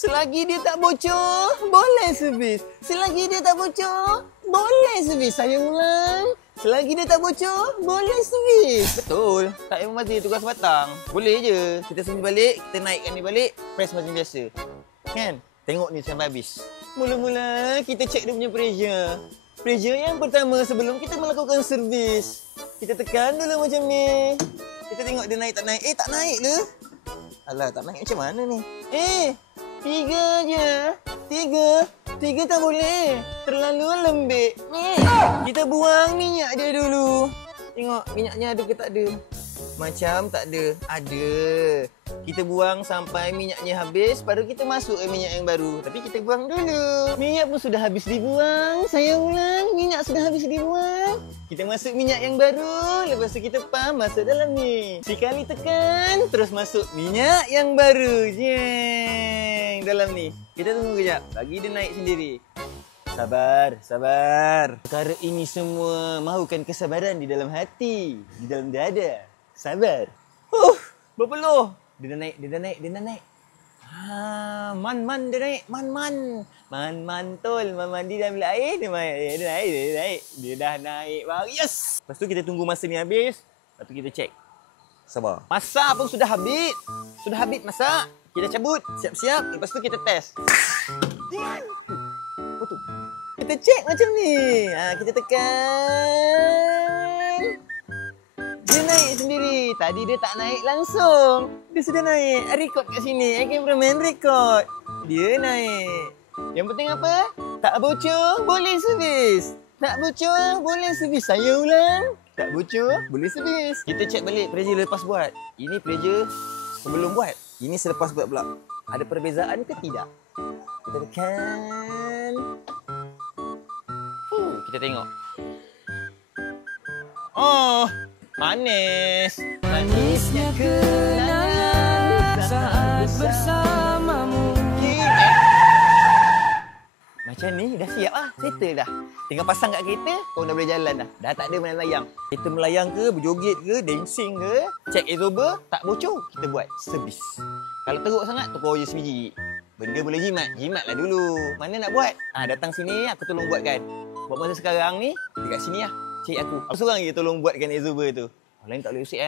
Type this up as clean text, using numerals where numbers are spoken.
Selagi dia tak bocor, boleh servis. Selagi dia tak bocor, boleh servis. Saya ulang. Selagi dia tak bocor, boleh servis. Betul. Tak payah membazir tugas batang. Boleh je. Kita servis balik, kita naikkan ni balik, press macam biasa. Kan? Tengok ni sampai habis. Mula-mula kita cek dia punya pressure. Pressure yang pertama sebelum kita melakukan servis. Kita tekan dulu macam ni. Kita tengok dia naik tak naik. Tak naik ke? Alah, tak naik macam mana ni? 3 je. 3 tak boleh. Terlalu lembik. Kita buang minyak dia dulu. Tengok minyaknya ada ke tak ada? Macam tak ada. Ada. Kita buang sampai minyaknya habis. Baru kita masuk minyak yang baru. Tapi kita buang dulu. Minyak pun sudah habis dibuang. Saya ulang. Minyak sudah habis dibuang. Kita masuk minyak yang baru. Lepas tu kita pump masuk dalam ni. Sekali tekan. Terus masuk minyak yang baru. Jeng. Dalam ni. Kita tunggu kejap. Bagi dia naik sendiri. Sabar, sabar. Perkara ini semua mahukan kesabaran di dalam hati. Di dalam dada. Sabar. Berpeluh. Dia dah naik, dia dah naik, dia dah naik. Man dia naik. Man tol. Man mandi dalam air. Dia naik. Dia dah naik. Yes! Lepas tu kita tunggu masa ni habis. Lepas tu kita cek. Sabar. Masak pun sudah habis. Sudah habis masak. Kita cabut. Siap-siap. Lepas tu kita test. Apa tu? Kita cek macam ni. Kita tekan. Dia naik sendiri. Tadi dia tak naik langsung. Dia sudah naik. Record kat sini. Cameraman record. Dia naik. Yang penting apa? Tak bocor, boleh servis. Tak bocor, boleh servis. Saya ulang. Tak bocor, boleh servis. Kita cek balik pressure lepas buat. Ini pressure sebelum buat. Ini selepas buat pula. Ada perbezaan ke tidak? Kita tekan. Kita tengok. Manis. Manisnya kenangan saat bersamamu. Macam ni dah siap lah. Settle dah. Tinggal pasang kat kereta, kau dah boleh jalan dah. Dah tak ada melayang. Kita melayang ke, berjoget ke, dancing ke. Check exober, tak bocor, kita buat servis. Kalau teruk sangat, tukar je sebiji. Benda boleh jimatlah dulu. Mana nak buat? Datang sini, aku tolong buatkan. Buat masa sekarang ni, dekat sini lah. Cik aku seorang je tolong buatkan exober tu. Orang lain tak boleh usik